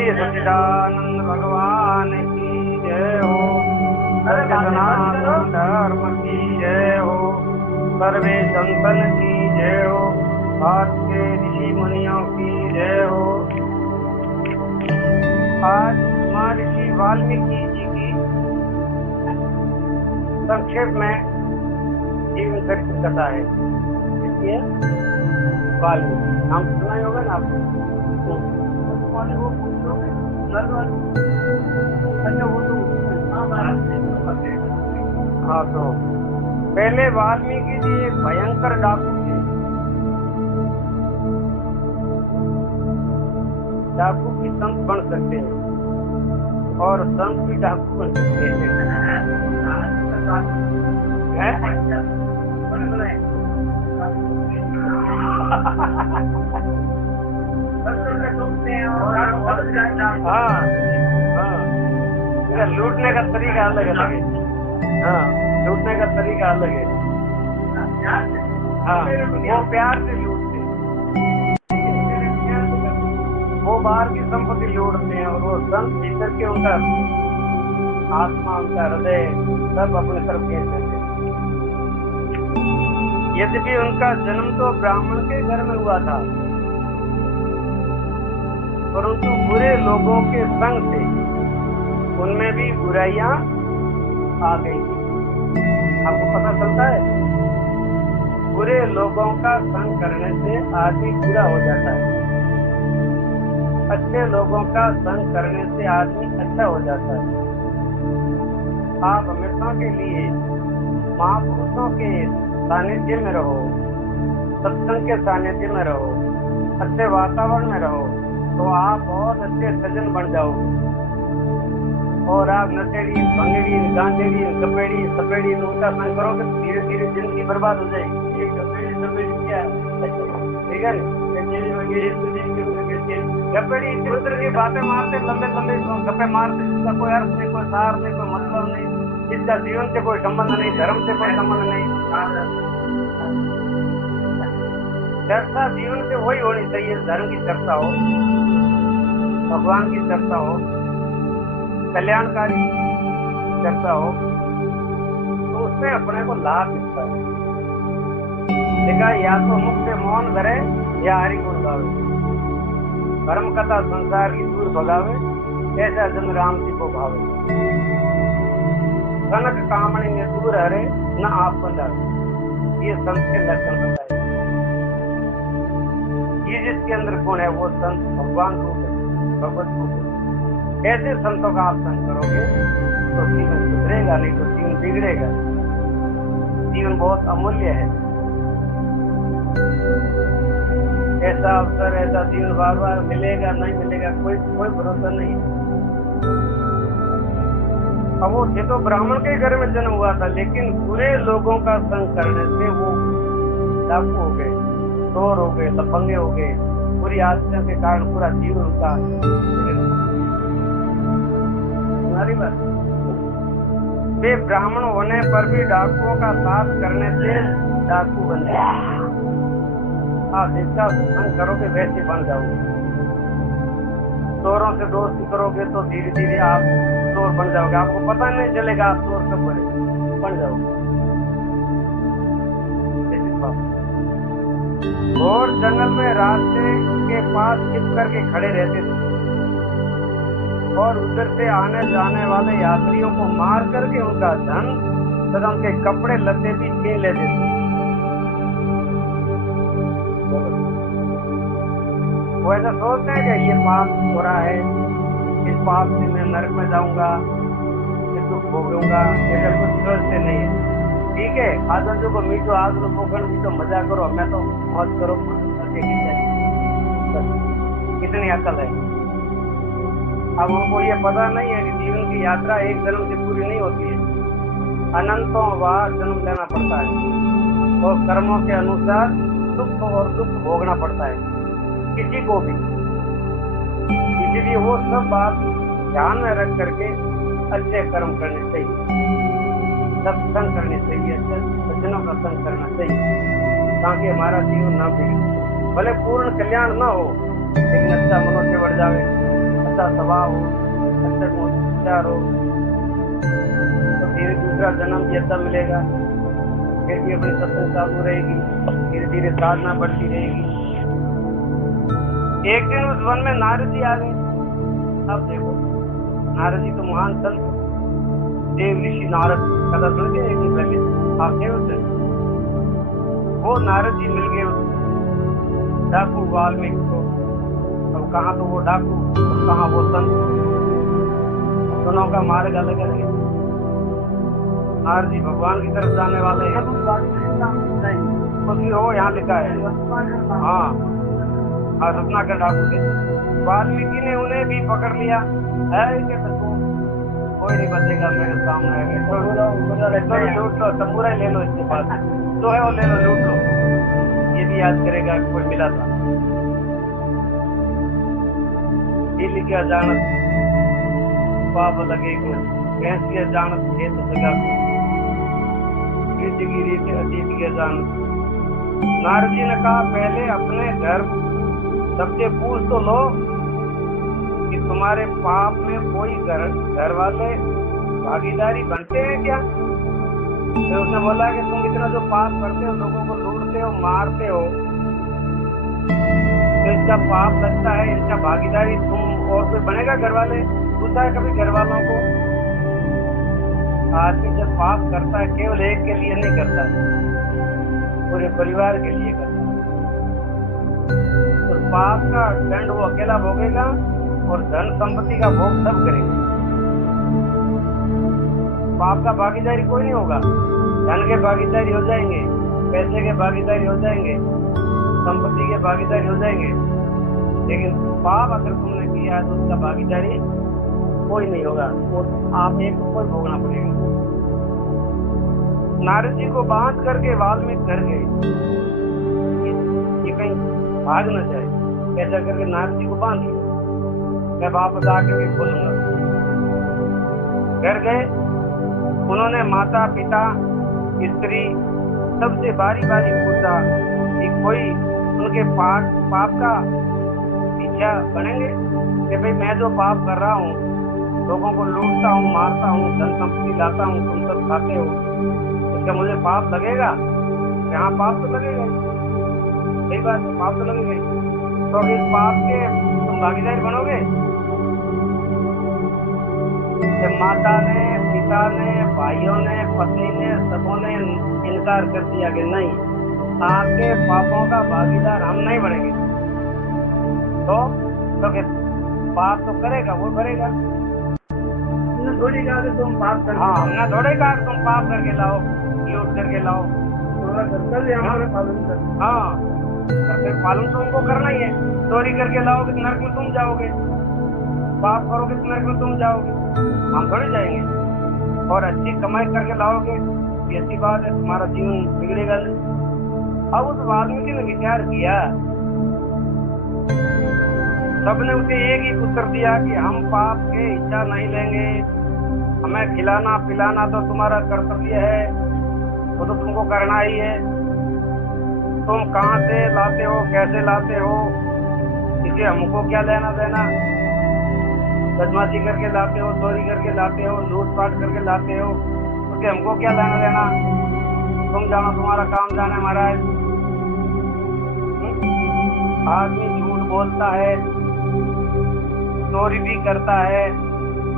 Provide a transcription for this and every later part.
बोलिए सच्चिदानंद भगवान की जय हो, सत्य सनातन धर्म की जय हो, सर्वे संतन की जय हो, भारत के ऋषि मुनियों की जय हो। आज महर्षि वाल्मीकि जी की संक्षेप में जीवन चरित्र कथा है। इसलिए वाल्मीकि नाम सुना ही होगा ना आपको। हाँ, तो पहले वाल्मीकि जी एक भयंकर डाकू थे। डाकू भी संत बन सकते हैं और संत भी डाकू बन सकते हैं। हाँ, लूटने का तरीका अलग अलग है। हाँ, लूटने का तरीका अलग है। हाँ, वो प्यार से लूटते हैं, वो बाहर की संपत्ति लूटते हैं और वो संत भीतर के उनका आत्मा, उनका हृदय सब अपने तरफ खींच लेते हैं। यद्यपि उनका जन्म तो ब्राह्मण के घर में हुआ था, परंतु बुरे लोगों के संग से उनमें भी बुराइयां आ गई थी। आपको पता चलता है, बुरे लोगों का संग करने से आदमी बुरा हो जाता है, अच्छे लोगों का संग करने से आदमी अच्छा हो जाता है। आप हमेशा के लिए महापुरुषों के सानिध्य में रहो, सत्संग के सानिध्य में रहो, अच्छे वातावरण में रहो, तो आप बहुत अच्छे सज्जन बन जाओगे। और आप नशेड़ी, भंगेड़ी, गांजेड़ी, कपेड़ी, सपेड़ी उनका संग करोगे तो धीरे धीरे जिंदगी बर्बाद हो जाएगी। ये कपेड़ी सपेड़ी क्या है, ठीक है ना? कपेड़ी इस तरह की बातें मारते, लंबे लंबे गप्पे मारते, जिसका कोई अर्थ नहीं, कोई सार नहीं, कोई मतलब नहीं, जिसका जीवन से कोई संबंध नहीं, धर्म से कोई संबंध नहीं। चर्चा जीवन से वही होनी चाहिए, धर्म की चर्चा हो, भगवान की चर्चा हो, कल्याणकारी चर्चा हो, तो उसमें अपने को लाभ मिलता है। देखा, या तो मुख से मौन धरे या हरि गुण गावे, धर्म कथा संसार की दूर भगावे, ऐसा जन राम जी को भावे। कनक कामणी में दूर हरे न आप बंधावे, ये संत के लक्षण बताए। ये जिसके अंदर गुण है वो संत भगवान रूप है, भगवत रूप है। ऐसे संतों का आप संग करोगे तो जीवन सुधरेगा, नहीं तो जीवन बिगड़ेगा। जीवन बहुत अमूल्य है। ऐसा अवसर, ऐसा जीवन बार बार मिलेगा नहीं मिलेगा, कोई भरोसा नहीं है। अब वो ये तो ब्राह्मण के घर में जन्म हुआ था, लेकिन बुरे लोगों का संग करने से वो डाकू हो गए, चोर हो गए, लफंगे हो गए। बुरी आदतों के कारण पूरा जीवन उनका वे ब्राह्मण होने पर भी डाकुओं का साथ करने से डाकू बन जाए। आप जिसका संग करोगे वैसे बन जाओगे। चोरों से दोस्ती करोगे तो धीरे धीरे आप चोर बन जाओगे, आपको पता नहीं चलेगा आप चोर कब बन जाओगे। और जंगल में रास्ते के पास छिप करके खड़े रहते थे और उधर से आने जाने वाले यात्रियों को मार करके उनका धन तथा उनके कपड़े लत्ते भी छीन लेते थे। वो ऐसा सोचते हैं कि ये पाप हो रहा है, इस पाप से मैं नरक में जाऊंगा, ये दुख भोगूंगा, ऐसा कुछ सोचते नहीं है। ठीक है, आदर्शों को मीठो आग लो, पोखर मीठो, मजा करो, मैं तो मौज करो, कितनी अकल है। अब उनको ये पता नहीं है कि जीवन की यात्रा एक जन्म से पूरी नहीं होती है, अनंतों बार जन्म लेना पड़ता है और कर्मों के अनुसार सुख और दुख भोगना पड़ता है किसी को भी। इसलिए वो सब बात ध्यान में रख करके अच्छे कर्म करने चाहिए, सत्संग करने चाहिए, अच्छे सज्जनों का संग करना चाहिए, ताकि हमारा जीवन न बिगड़े। भले पूर्ण कल्याण न हो, लेकिन अच्छा मनुष्य बढ़ जावे, अच्छा प्रभाव हो, अच्छे विचार हो, तो धीरे दूसरा जन्म भी अच्छा मिलेगा, फिर भी अपनी सत्संग चालू रहेगी, धीरे धीरे साधना बढ़ती रहेगी। एक दिन उस वन में नारद जी आ गए। अब देखो, नारद जी तो महान संत देव ऋषि नारद कथा सुन के एक दिन पहले आप थे उस दिन। वो नारद जी मिल गए डाकू वाल्मीकि को। अब कहाँ तो वो डाकू और कहाँ वो संत, दोनों का मार्ग अलग अलग है। नारद जी भगवान की तरफ जाने वाले हैं, कुछ भी हो यहाँ लिखा है। हाँ, रत्नाकर डाकू थे। वाल्मीकि ने उन्हें भी पकड़ लिया है कि कोई नहीं बचेगा मेरे सामने आएगा, लूट लो, तंबूरा ले लो, इसके पास जो है वो ले लो, लूट लो, ये भी याद करेगा कोई मिला था। दिल्ली के अजानत पाप लगे भैंस की अजानत खेत सगा गिरी से अतीत की अजानत। नारद जी ने कहा पहले अपने घर सबसे पूछ तो लो कि तुम्हारे पाप में कोई घर वाले भागीदारी बनते हैं क्या? फिर उसने बोला कि तुम इतना जो पाप करते हो, लोगों को लूटते हो, मारते हो, तो इसका पाप लगता है, इसका भागीदारी तुम और कोई बनेगा घर वाले? पूछा है कभी घर वालों को? आदमी जब पाप करता है केवल एक के लिए नहीं करता है, पूरे परिवार के लिए करता है। तो पाप का दंड वो अकेला भोगेगा और धन संपत्ति का भोग सब करेगा। पाप का भागीदारी कोई नहीं होगा। धन के भागीदारी हो जाएंगे, पैसे के भागीदारी हो जाएंगे, संपत्ति के भागीदारी हो जाएंगे, लेकिन पाप अगर तुमने किया है तो उसका भागीदारी कोई नहीं होगा, और आप एक को भोगना पड़ेगा। नारद जी को बांध करके वाल्मीकि घर गए, ये कहीं भाग न जाए, ऐसा करके नारद जी को बांध लिया। मैं वापस आकर के बोलूंगा। घर गए, उन्होंने माता पिता स्त्री सबसे बारी बारी पूछा कि कोई उनके पाप का पीछा बनेंगे कि भाई मैं जो पाप कर रहा हूँ, लोगों को लूटता हूँ, मारता हूँ, धन संपत्ति लाता हूँ, तुम सब खाते हो, उसका मुझे पाप लगेगा? यहाँ पाप तो लगेगा, सही बात, पाप तो लगेगा। तो इस पाप के तुम भागीदारी बनोगे? माता ने, पिता ने, भाइयों ने, पत्नी ने, सबों ने इनकार कर दिया कि नहीं, आपके पापों का भागीदार हम नहीं बनेंगे। तो पाप तो करेगा, वो करेगा। थोड़ी कहा कि तुम पाप कर, हाँ, हमने थोड़ी कहा कि तुम पाप करके लाओ, लूट करके लाओ, हमारे पालन कर, हाँ, पालन तो उनको करना ही है। चोरी करके लाओगे तो नरक में तुम जाओगे, पाप करोगे तो नरक में तुम जाओगे, हम थोड़ी जाएंगे। और अच्छी कमाई करके लाओगे, ये अच्छी बात है, तुम्हारा जीवन बिगड़ेगा नहीं। अब उस वाल्मीकि ने विचार किया, सबने उसे एक ही उत्तर दिया कि हम पाप के इच्छा नहीं लेंगे, हमें खिलाना पिलाना तो तुम्हारा कर्तव्य है, वो तो तुमको करना ही है। तुम कहाँ से लाते हो, कैसे लाते हो, इसे हमको क्या लेना देना? बदमाशी करके लाते हो, चोरी करके लाते हो, लूटपाट करके लाते हो, उसे हमको क्या लेना देना? तुम जानो, तुम्हारा काम जाने महाराज। आदमी झूठ बोलता है, चोरी भी करता है,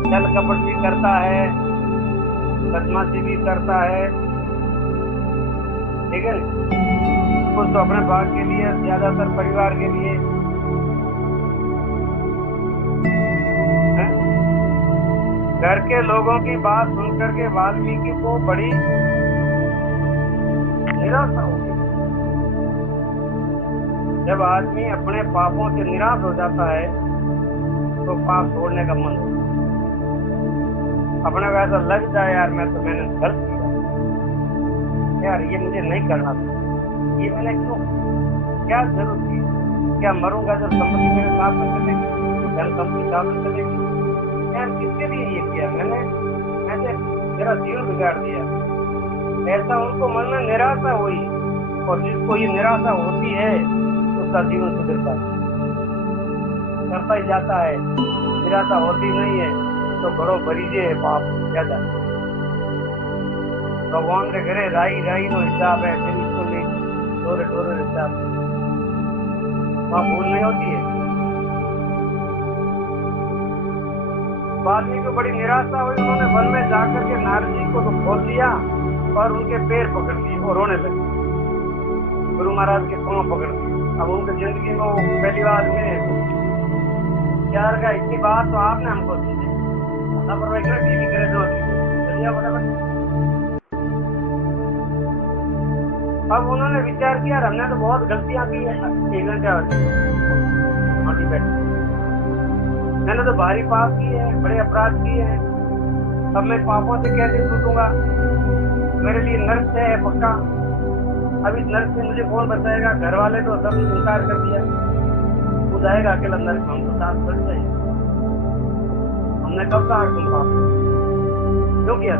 छल कपट भी करता है, बदमाशी भी करता है, ठीक है? कुछ तो अपने भाग के लिए, ज्यादातर परिवार के लिए। घर के लोगों की बात सुनकर के वाल्मीकि को बड़ी निराशा हो गई। जब आदमी अपने पापों से निराश हो जाता है तो पाप छोड़ने का मन होता है। अपने को ऐसा लग जाए यार मैंने गलत किया यार, ये मुझे नहीं करना था, ये मैंने क्यों, क्या जरूरत थी? क्या मरूंगा जब संपत्ति मेरे साथ में चलेगी, धन संपत्ति साथ में चलेगी? यार किसके लिए ये किया मैंने? ऐसे मेरा जीवन बिगाड़ दिया। ऐसा उनको मन में निराशा हुई, और जिसको ये निराशा होती है उसका जीवन सुधरता है, करता ही जाता है। निराशा होती नहीं है तो घरों भरीजे है पाप ज्यादा। भगवान के घरे राई राई नो हिसाब है, फिर इसको ले डोरे डोरे हिसाब, वहाँ भूल नहीं होती है। वाल्मीकि को बड़ी निराशा हुई, उन्होंने वन में जाकर के नारद जी को तो खोल लिया और उनके पैर पकड़ लिए और रोने लगे। गुरु महाराज के पांव पकड़ लिए। अब उनकी जिंदगी में वो पहली बार में यार का इतनी बात तो आपने हमको दी थी, टीवी करे जो चलिए फटाफट। अब उन्होंने विचार किया हमने तो बहुत गलतियां की है, मैंने तो भारी पाप किए हैं, बड़े अपराध किए हैं, अब मैं पापों से कैसे छूटूंगा? मेरे लिए नर्क है पक्का, अब इस नर्क से मुझे कौन बचाएगा? घर वाले तो सब इनकार कर दिया, वो जाएगा अकेला नर्क, हम तो साथ बढ़ जाएंगे। हमने कब कहा तुम पाप क्यों किया?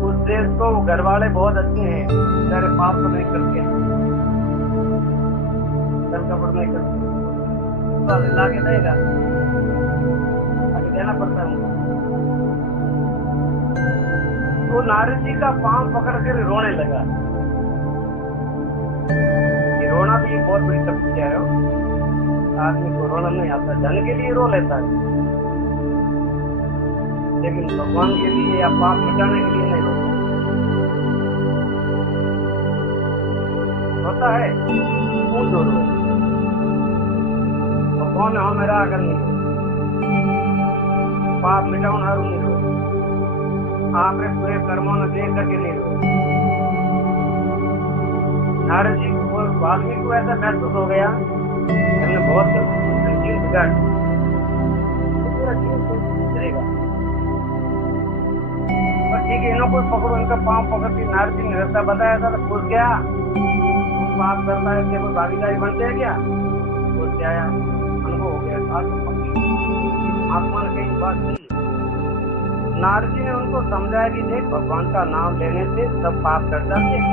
उस देश को घर वाले बहुत अच्छे हैं, सारे पाप तो नहीं करते, कपड़ नहीं करते, लाके देगा, आगे देना पड़ता है उनको। तो नारद जी का पांव पकड़ कर रोने लगा। ये रोना भी एक बहुत बड़ी तपस्या है। आदमी को रोना नहीं आता, धन के लिए रो लेता है, लेकिन भगवान के लिए या पाप मिटाने के लिए नहीं रोता। रोता है कौन जो रोए? भगवान हो मेरा अगर नहीं पाप मिटाऊं हारू नहीं रोए, आपने पूरे कर्मों ने देख करके नहीं रोए। नारद जी को वाल्मीकि को ऐसा महसूस हो गया हमने बहुत जीव बिगाड़ पूरा जीव चलेगा। ठीक है, इन्हों को पकड़ो, इनका पांव पकड़ के नारद जी ने रास्ता बताया था तो घुस गया। तुम पाप करता है क्या कोई भागीदारी बनते है क्या? घुस गया, अनुभव हो गया, आत्मा ने कहीं बात नहीं। नारद जी ने उनको समझाया कि देख भगवान का नाम लेने से सब पाप कट जाते हैं,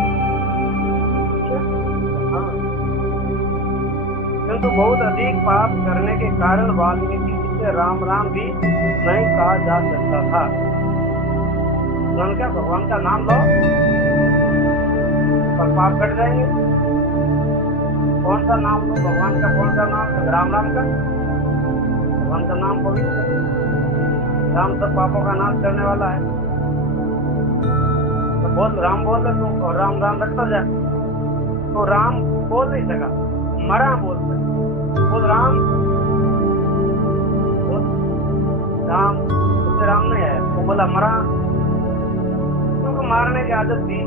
किंतु बहुत अधिक पाप करने के कारण वाल्मीकि से राम राम भी नहीं कहा जा सकता था। क्या भगवान का नाम लो और पाप कट जाएंगे? कौन सा नाम लो? भगवान का कौन सा नाम? राम राम का। भगवान का नाम पवित्र है, राम सब पापों का नाश करने वाला है। तो बोल राम बोल रहे तुम और राम राम रखता जा, तो राम बोल नहीं सका, मरा बोल राम बोल, राम उससे राम नहीं है, वो बोला मरा, क्योंकि मारने की आदत थी,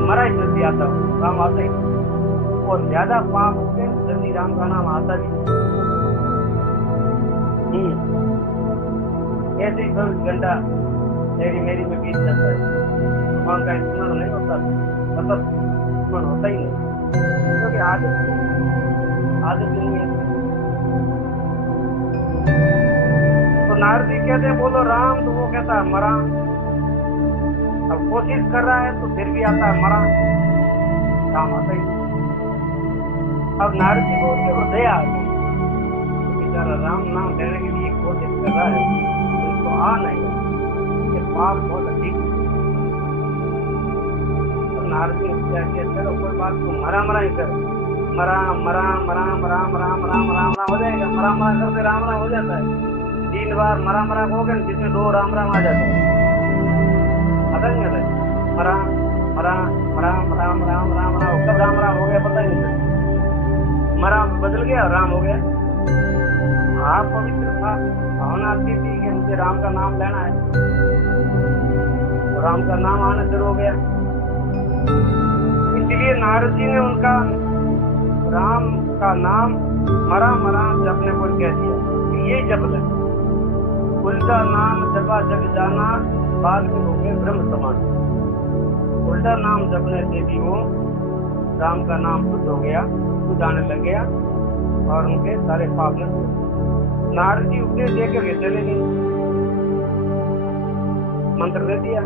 मरा ही जल्दी आता, राम आता ही, और ज्यादा पाप होते जल्दी राम का नाम आता भी। ऐसे ही 24 घंटा मेरी में बीत जाता है, भगवान का स्मरण नहीं होता, मतलब स्मरण होता ही नहीं, क्योंकि आदत नहीं है। तो नारद जी कहते हैं बोलो राम, तो वो कहता है मरा। अब कोशिश कर रहा है तो फिर भी आता है मरा, राम आता ही। अब नारद जी को उसके हृदय आ गई, बेचारा राम नाम लेने के लिए कोशिश कर रहा है, उसको आ नहीं, ये पाप बहुत अधिक। तो नारद जी क्या किया, चलो कोई बात, तुम मरा ही कर, मरा हो जाएगा, मरा करके राम हो जाता है। 3 बार मरा कहोगे जिसमें 2 राम आ जाते हैं, पता नहीं है मरा कब राम हो गया पता ही नहीं चलता, मरा बदल गया राम हो गया। आप पवित्र था, भावना आती थी कि मुझे राम का नाम लेना है, तो राम का नाम आना शुरू हो गया। इसलिए नारद जी ने उनका राम का नाम मरा जपने को कह दिया, ये जप ले, उल्टा नाम जपा जग जाना, बाद में हो गए ब्रह्म समान। उल्टा नाम जपने से भी वो राम का नाम शुद्ध हो गया, शुद्ध आने लग गया और उनके सारे पाप में। नारद जी उपदेश देकर के चले गए, मंत्र दे दिया,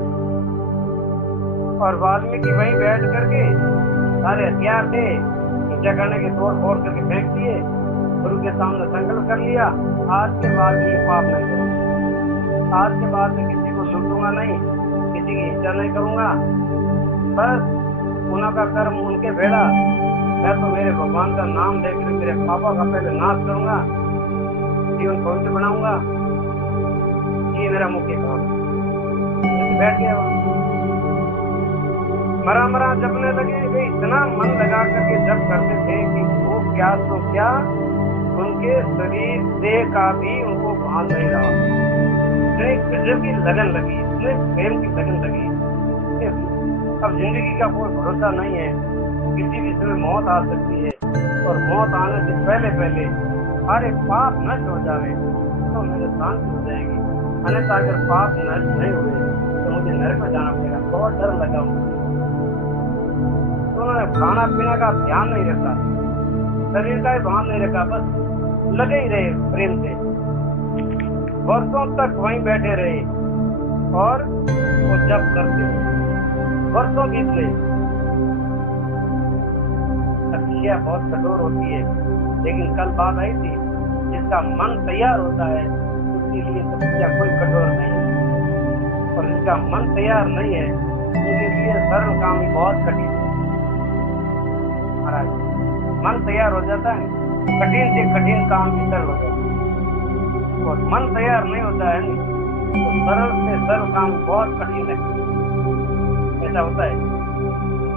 और वाल्मीकि वहीं बैठ करके सारे हथियार थे पूजा करने के तोड़ फोड़ करके फेंक दिए, गुरु के हमने संकल्प कर लिया, आज के बाद ये पाप नहीं करूंगा, आज के बाद मैं किसी को लूटूंगा नहीं, किसी की हिंसा नहीं करूंगा, बस उनका कर्म उनके भेड़ा, मैं तो मेरे भगवान का नाम लेकर मेरे पापा का पहले नाश करूंगा, जीवन पवित्र बनाऊंगा, ये मेरा मुख्य काम। बैठ गया मरा मरा जपने लगे। वे इतना मन लगा करके जप करते थे कि वो क्या तो क्या उनके शरीर देह का भी उनको भान नहीं रहा। इतनी गजब की लगन लगी, इतने प्रेम की लगन लगी। अब जिंदगी का कोई भरोसा नहीं है, किसी भी समय मौत आ सकती है, और मौत आने से पहले पहले सारे पाप नष्ट हो जावे तो मेरे शांति हो जाएगी, अन्यथा अगर पाप नष्ट नहीं हुए तो मुझे नरक में जाना पड़ेगा। बहुत डर लगा मुझे। तो उन्होंने खाना पीने का ध्यान नहीं रखा, शरीर का भी भान नहीं रखा, बस लगे ही रहे प्रेम से। वर्षों तक वहीं बैठे रहे और वो जप करते, वर्षों बीत गए। तपस्या बहुत कठोर होती है, लेकिन कल बात आई थी, जिसका मन तैयार होता है उसके लिए तपस्या कोई कठोर नहीं है, और जिसका मन तैयार नहीं है उसके लिए सरल काम भी बहुत कठिन है। महाराज, मन तैयार हो जाता है, कठिन से कठिन काम भी सरल हो जाता है, और मन तैयार नहीं होता है तो सरल से सरल काम बहुत कठिन है। ऐसा होता है,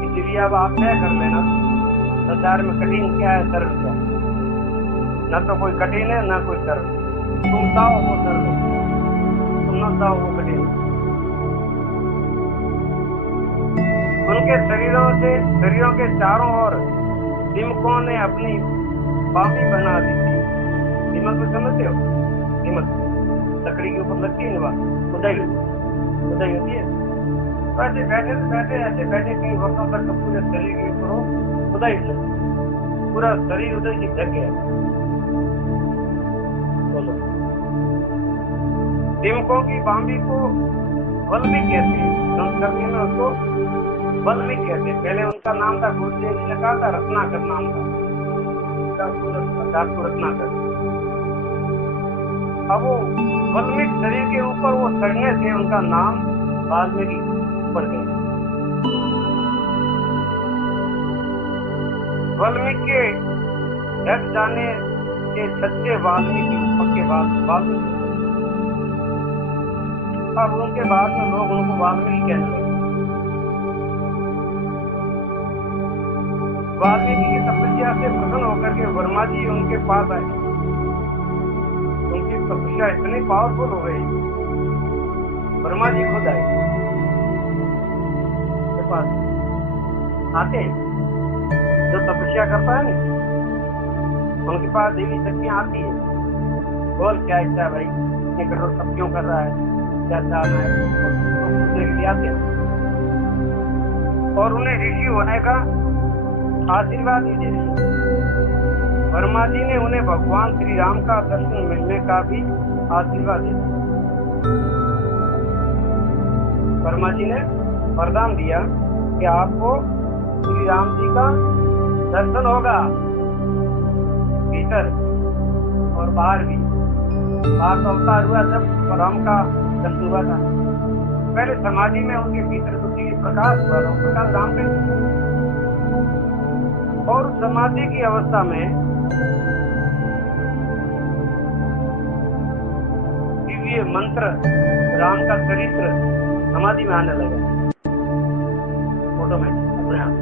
इसलिए अब आप तय कर लेना संसार में कठिन क्या है, सरल क्या है। न तो कोई कठिन है न कोई सरल, तुम चाहो वो सरल है, तुम न चाहो वो कठिन है। उनके शरीरों के चारों ओर दीमकों ने अपनी बामी बना दी थी। दीमक को समझते हो? दीमक लकड़ी के ऊपर लगती है ना, खुदाई होती है। ऐसे बैठे कई वर्षों तक पूरे शरीर के ऊपर खुदाई लगी, पूरा शरीर उदय से ढक गया। बोलो, दीमकों की बामी को वल्मी कहते हैं, संस्कृति में उसको वल्मी कहते। पहले उनका नाम था, गुरुदेव जी ने कहा था रत्नाकर नाम था, रत्नाकर। अब वो वल्मीक शरीर के ऊपर वो चढ़ने से उनका नाम वाल्मीकि पड़ गया। वाल्मीकि के ढक जाने के सच्चे वाल्मीकि, पक्के वाल्मीकि। अब उनके बाद में लोग उनको वाल्मीकि कहने लगे। वाल्मीकि की तपस्या से प्रसन्न होकर के वर्मा जी उनके पास आए। उनकी तपस्या इतनी पावरफुल हो गई, वर्मा जी खुद आए उनके पास। आते जो तपस्या करता है ना, उनके पास देवी शक्तियां आती है। बोल क्या इच्छा है भाई, ये कठोर तप क्यों कर रहा है, क्या चाहना है, पूछने के लिए आते हैं और उन्हें ऋषि होने का आशीर्वाद ही दे रहे। वर्मा जी ने उन्हें भगवान श्री राम का दर्शन मिलने का भी आशीर्वाद दिया। वर्मा जी ने वरदान दिया कि आपको श्री राम जी का दर्शन होगा, भीतर और बाहर भी। बाहर तो अवतार हुआ जब राम का दर्शन हुआ था, पहले समाधि में उनके भीतर तो प्रकाश हुआ, प्रकाश राम के। और समाधि की अवस्था में दिव्य मंत्र, राम का चरित्र समाधि में आने लगा ऑटोमेटिक अपने आप।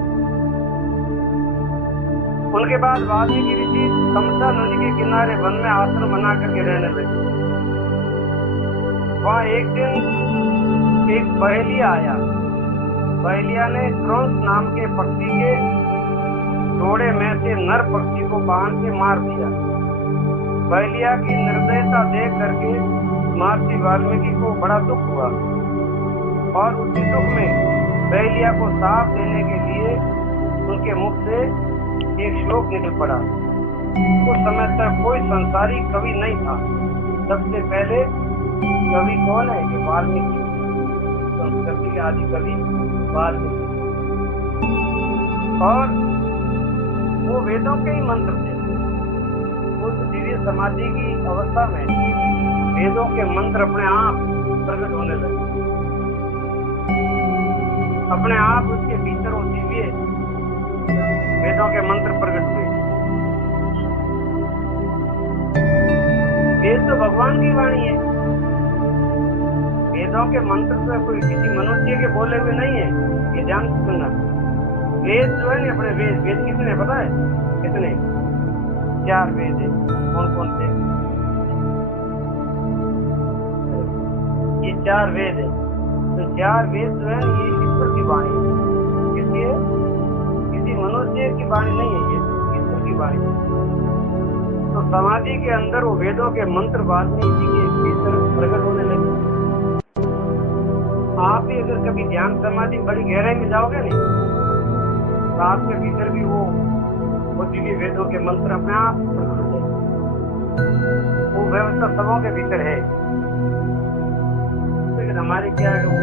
उनके बाद वाल्मीकि ऋषि तमसा नदी के किनारे वन में आश्रम बना करके रहने लगे। वहाँ एक दिन एक बहेलिया आया। बहेलिया ने क्रौंच नाम के पक्षी के जोड़े में से नर पक्षी को बाण से मार दिया। बहेलिया की निर्दयता देख करके महर्षि वाल्मीकि को बड़ा दुख हुआ, और उसी दुख में बहेलिया को साफ देने के लिए उनके मुख से एक श्लोक निकल पड़ा। उस समय तक कोई संसारी कवि नहीं था। सबसे पहले कवि कौन है? कि वाल्मीकि, संस्कृति के आदि कवि वाल्मीकि। और वो वेदों के ही मंत्र थे, वो तो दिव्य समाधि की अवस्था में वेदों के मंत्र अपने आप प्रकट होने लगे, अपने आप उसके भीतर वो दिव्य वेदों के मंत्र प्रकट हुए। वेद तो भगवान की वाणी है, वेदों के मंत्र तो कोई किसी मनुष्य के बोले हुए नहीं है, ये ध्यान से सुनना। वेद जो है ना, अपने वेद कितने पता है? कितने? 4 वेद है। कौन कौन से? ये 4 वेद है। तो 4 वेद जो है ये ईश्वर की वाणी है, इसलिए किसी मनुष्य की वाणी नहीं है, ये ईश्वर की वाणी है। तो समाधि के अंदर वो वेदों के मंत्र वाल्मीकि के भीतर प्रकट होने लगे। आप भी अगर कभी ध्यान समाधि बड़ी गहराई में जाओगे नहीं, तो आपके भीतर भी वो दिव्य वेदों के मंत्र अपने आप प्रकट हो जाएंगे। वो व्यवस्था सबों के भीतर है, लेकिन हमारे क्या है, वो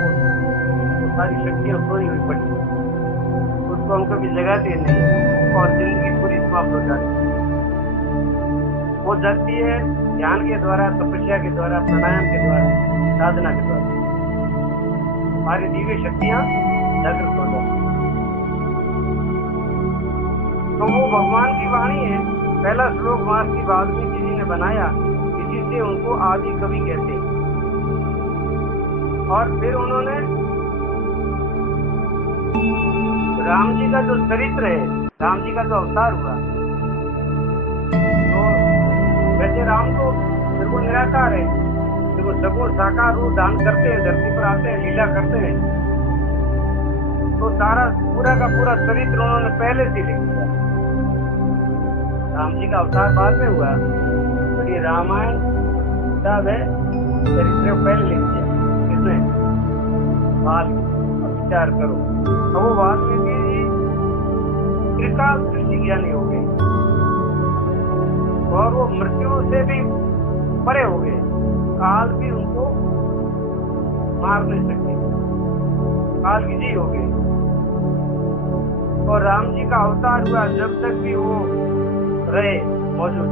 सारी शक्तियां सोई हुई पड़ी, उसको हम कभी जगाते नहीं और जिंदगी पूरी समाप्त हो जाती है। वो जाती है ध्यान के द्वारा, तपस्या के द्वारा, प्राणायाम के द्वारा, साधना के द्वारा, हमारी दिव्य शक्तियां जागृत हो जाती। तो वो भगवान की वाणी है। पहला श्लोक महर्षि वाल्मीकि जी ने बनाया, इसी से उनको आदि कवि कहते हैं। और फिर उन्होंने राम जी का जो चरित्र है, राम जी का जो अवतार हुआ, तो वैसे राम तो बिल्कुल निराकार है, देखो सगुण साकार रूप धारण करते हैं, धरती पर आते हैं, लीला करते हैं। तो सारा पूरा का पूरा चरित्र उन्होंने पहले से लिख दिया। राम जी का अवतार बाद में हुआ, तो ये रामायण किताब है, चरित्र पहले लिख दिया किसने? वाल्मीकि। विचार करो, तो वो वाल्मीकि जी त्रिकाल दृष्टि ज्ञानी हो गए और वो मृत्यु से भी परे हो गए, काल भी उनको मार नहीं सकते, काल विजयी हो गए। और राम जी का अवतार हुआ जब तक भी वो रहे मौजूद,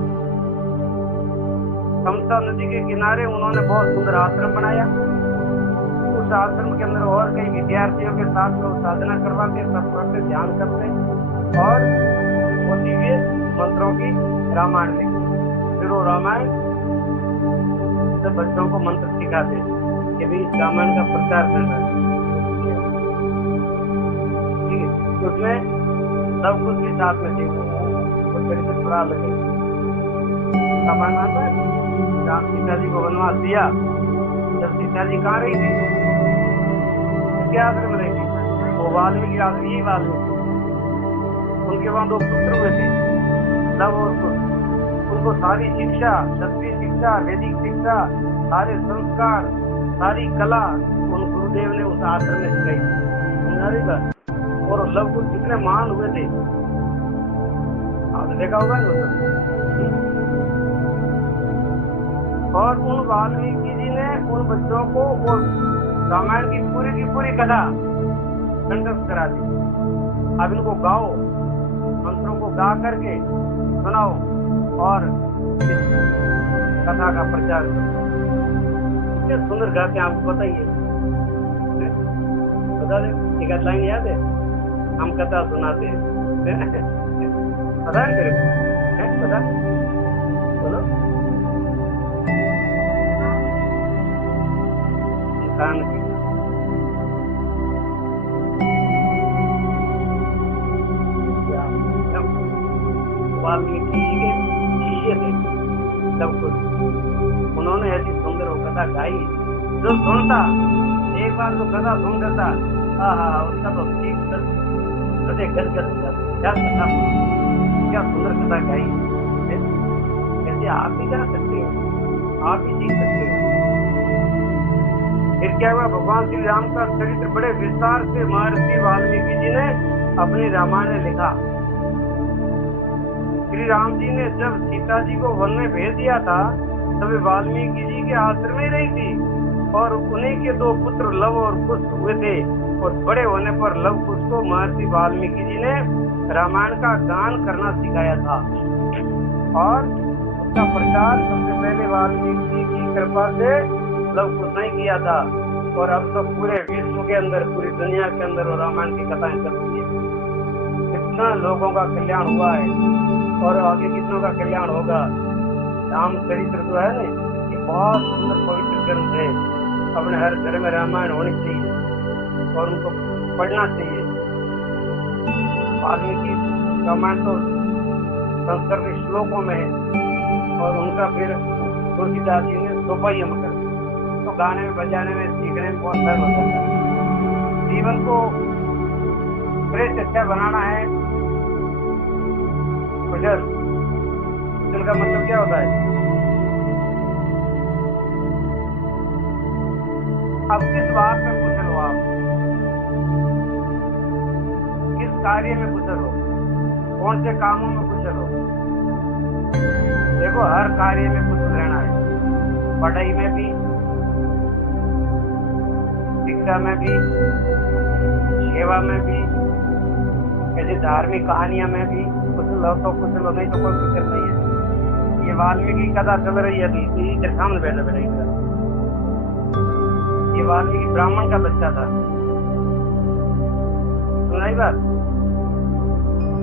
तमसा नदी के किनारे उन्होंने बहुत सुंदर आश्रम बनाया। उस आश्रम के अंदर और कई विद्यार्थियों के साथ लोग साधना करवाते, सब करते, ध्यान करते और वो दिव्य मंत्रों की रामायण लिखते। फिर वो रामायण सब बच्चों को मंत्र सिखाते कि भी इस रामायण का प्रचार करना है, ठीक है? उसमें सब कुछ के साथ में सीखो, चरित्र थोड़ा लगे। रामायण आता है, राम सीता जी को वनवास दिया, जब सीता जी कहाँ रही थी? किसके आश्रम में रही थी? वो वाल्मीकि आश्रम, यही वाल्मीकि, उनके वहां 2 पुत्र हुए थे, लव और कुश। उनको सारी शिक्षा, क्षत्रिय शिक्षा, वैदिक शिक्षा, सारे संस्कार, सारी कला उन गुरुदेव ने उस आश्रम में सिखाई। समझा रही बात? और लव कुश कितने महान हुए थे, आपने देखा होगा ना। और उन वाल्मीकि जी ने उन बच्चों को वो रामायण की पूरी कथा कंठस्थ करा दी। अब इनको गाओ, मंत्रों को गा करके सुनाओ और इस कथा का प्रचार करो। कितने सुंदर गाते हैं, आपको पता ही है। बता दे, एक लाइन याद है? हम कथा सुनाते हैं, पता है तेरे को? पता? बोलो। इंसान की वाल्मीकि जी के शिष्य थे सब कुछ, उन्होंने ऐसी सुंदर वो कथा गाई, जो सुनता एक बार तो कथा सुन लेता, उसका तो ठीक हृदय गदगद हो जाता। क्या सुंदर कथा गाई। ऐसे आप भी गा सकते हो, आप भी सीख सकते हो। फिर क्या हुआ? भगवान श्री राम का चरित्र बड़े विस्तार से महर्षि वाल्मीकि जी ने अपनी रामायण में लिखा। श्री राम जी ने जब सीता जी को वन में भेज दिया था, तब वाल्मीकि जी के आश्रम में रही थी और उन्हीं के 2 पुत्र लव और कुश हुए थे। और बड़े होने पर लव कुश को महर्षि वाल्मीकि जी ने रामायण का गान करना सिखाया था और इसका प्रचार सबसे पहले वाल्मीकि की कृपा से लव कुश ने किया था, और अब तो पूरे विश्व के अंदर, पूरी दुनिया के अंदर वो रामायण की कथाएं चलती है। कितना लोगों का कल्याण हुआ है और आगे कितनों का कल्याण होगा। राम चरित्र जो है ना, ये बहुत सुंदर पवित्र ग्रंथ है। अपने हर घर में रामायण होनी चाहिए और उनको पढ़ना चाहिए। वाल्मीकि रामायण तो संस्कृत के श्लोकों में है और उनका फिर तुलसीदास जी ने दोपहिया में कर दिया। तो गाने में, बजाने में, सीखने में बहुत सरल हो जाता है। जीवन को श्रेष्ठ अच्छा बनाना है। कुशल, कुशल का मतलब क्या होता है? अब किस बात में कुशल हो आप? किस कार्य में कुशल हो? कौन से कामों में कुशल हो? देखो, हर कार्य में कुशल रहना है। पढ़ाई में भी, शिक्षा में भी, सेवा में भी, ऐसे धार्मिक कहानियां में भी कुशल हो तो कुशल हो, नहीं तो कोई कुशल नहीं है। ये वाल्मीकि कथा चल रही है अभी, इधर सामने बैठा बैठा इधर। ये वाल्मीकि ब्राह्मण का बच्चा था, सुनाई बात?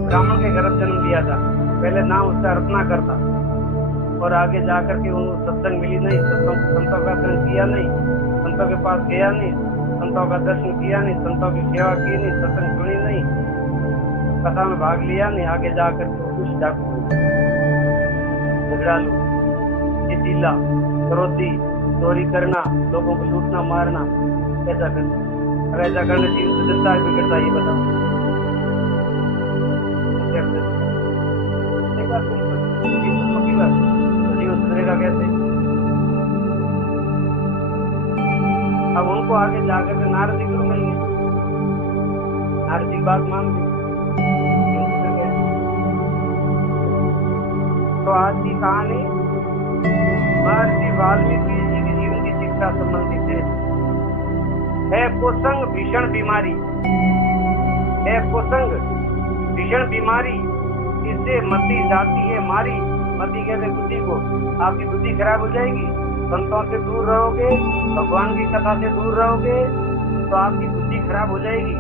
ब्राह्मण के गर्भ जन्म लिया था। पहले नाम उसका रत्नाकर था और आगे जाकर के उनको सत्संग मिली नहीं, संतों का दर्शन किया नहीं, संतों के पास गया नहीं, संतों का दर्शन किया नहीं, संतों की सेवा की नहीं, सत्संग सुनी नहीं, कथा में भाग लिया नहीं। आगे जाकर के कुछ डाकू, झगड़ालू, जिद्दीला, क्रोधी, चोरी करना, लोगों को लूटना मारना, ऐसा करना। अब ऐसा करने से सुधरता है बिगड़ता, ये बताओ? जीवन सुधरेगा कैसे? अब उनको आगे जाकर के नारद जी गुरु मिलेंगे, नारद जी बात मान ली, तो आज की कहानी महर्षि वाल्मीकि जी की जीवन की शिक्षा संबंधित है। कुसंग भीषण बीमारी, है कुसंग भीषण बीमारी, इससे मति जाती है मारी। मति कहते बुद्धि को। आपकी बुद्धि खराब हो जाएगी, संतों से दूर रहोगे, भगवान की कथा से दूर रहोगे तो आपकी बुद्धि खराब हो जाएगी।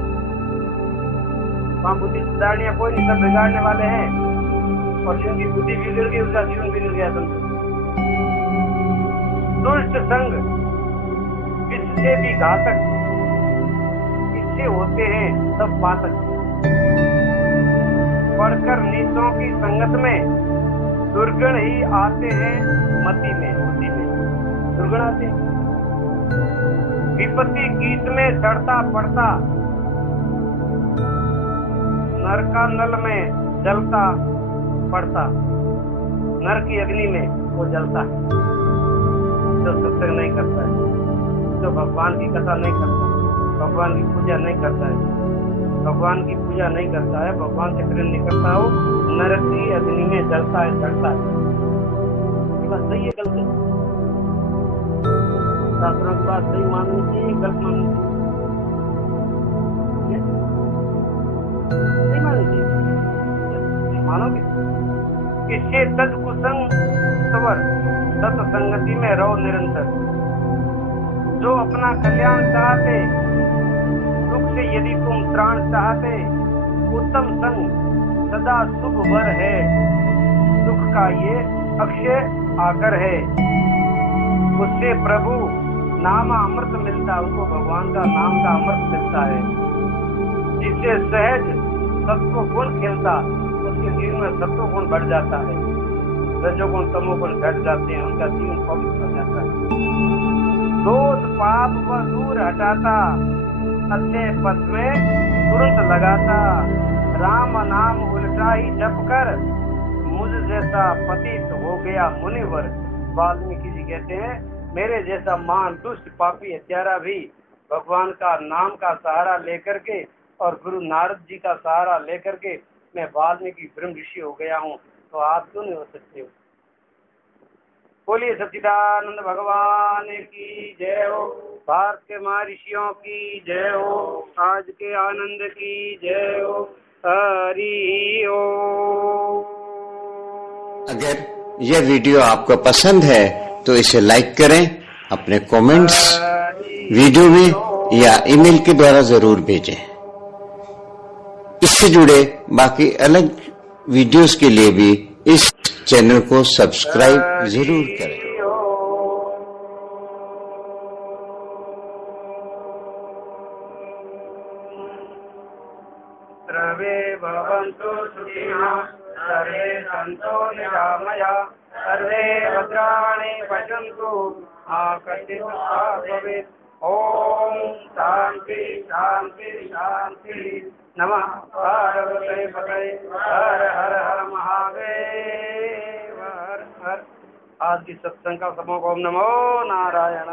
वहाँ बुद्धि सुधारने कोई नहीं, सब बिगाड़ने वाले हैं, और जिनकी बुद्धि बिगड़ गई उसका जीवन बिगड़ गया। समझो, दुष्ट संग इससे भी घातक, इससे होते हैं सब पातक। पढ़कर नीचों की संगत में दुर्गुण ही आते हैं मति में, बुद्धि में दुर्गुण आते। विपत्ति गीत में चढ़ता पड़ता, नरकानल में जलता पड़ता, नर की अग्नि में वो जलता है जो सत्संग नहीं करता है, जो भगवान की कथा नहीं करता है, भगवान की पूजा नहीं करता है, भगवान की पूजा नहीं करता है, भगवान से प्रेम नहीं करता हो, नरक की अग्नि में जलता है, जलता है। ये बात सही है, गलत है? शास्त्रों की बात सही माननी चाहिए, गलत माननी चाहिए? नहीं माननी चाहिए, मानोगे? इससे तद कुसंग सवर सत्संगति में रहो निरंतर। जो अपना कल्याण चाहते, सुख से यदि तुम त्राण चाहते, उत्तम संग सदा शुभ वर है। सुख का ये अक्षय आकर है, उससे प्रभु नाम अमृत मिलता, उनको भगवान का नाम का अमृत मिलता है। जिससे सहज सत्व गुण खिलता, उसके जीवन में सत्व गुण बढ़ जाता है, रजोगुण तमोगुण घट जाते हैं, उनका जीवन पवित्र हो जाता है। दोष पाप व दूर हटाता, अच्छे पथ में तुरंत लगाता। राम नाम उल्टा ही जप कर, मुझ जैसा पतित हो गया मुनिवर। वाल्मीकि जी कहते हैं, मेरे जैसा मान दुष्ट पापी हत्यारा भी भगवान का नाम का सहारा लेकर के और गुरु नारद जी का सहारा लेकर के मैं वाल्मीकि ब्रह्म ऋषि हो गया हूँ, तो आप क्यों नहीं हो सकते हो? बोलिए सच्चिदानंद भगवान की जय हो, भारत के महर्षियों की जय हो, आज के आनंद की जय हो। हरि ओम। अगर यह वीडियो आपको पसंद है तो इसे लाइक करें, अपने कमेंट्स वीडियो में या ईमेल के द्वारा जरूर भेजें। इससे जुड़े बाकी अलग वीडियोस के लिए भी इस चैनल को सब्सक्राइब जरूर करें। सर्वे भवन्तु सुखिनः, सर्वे सन्तु निरामयाः, सर्वे भद्राणि पश्यन्तु, मा कश्चित् दुःखभाग् भवेत्। ओम शांति शांति शांति। नमः पार्वती पतये। हर हर हर महादेव हर हर। आज की सत्संग का समूह ओम नमो नारायण।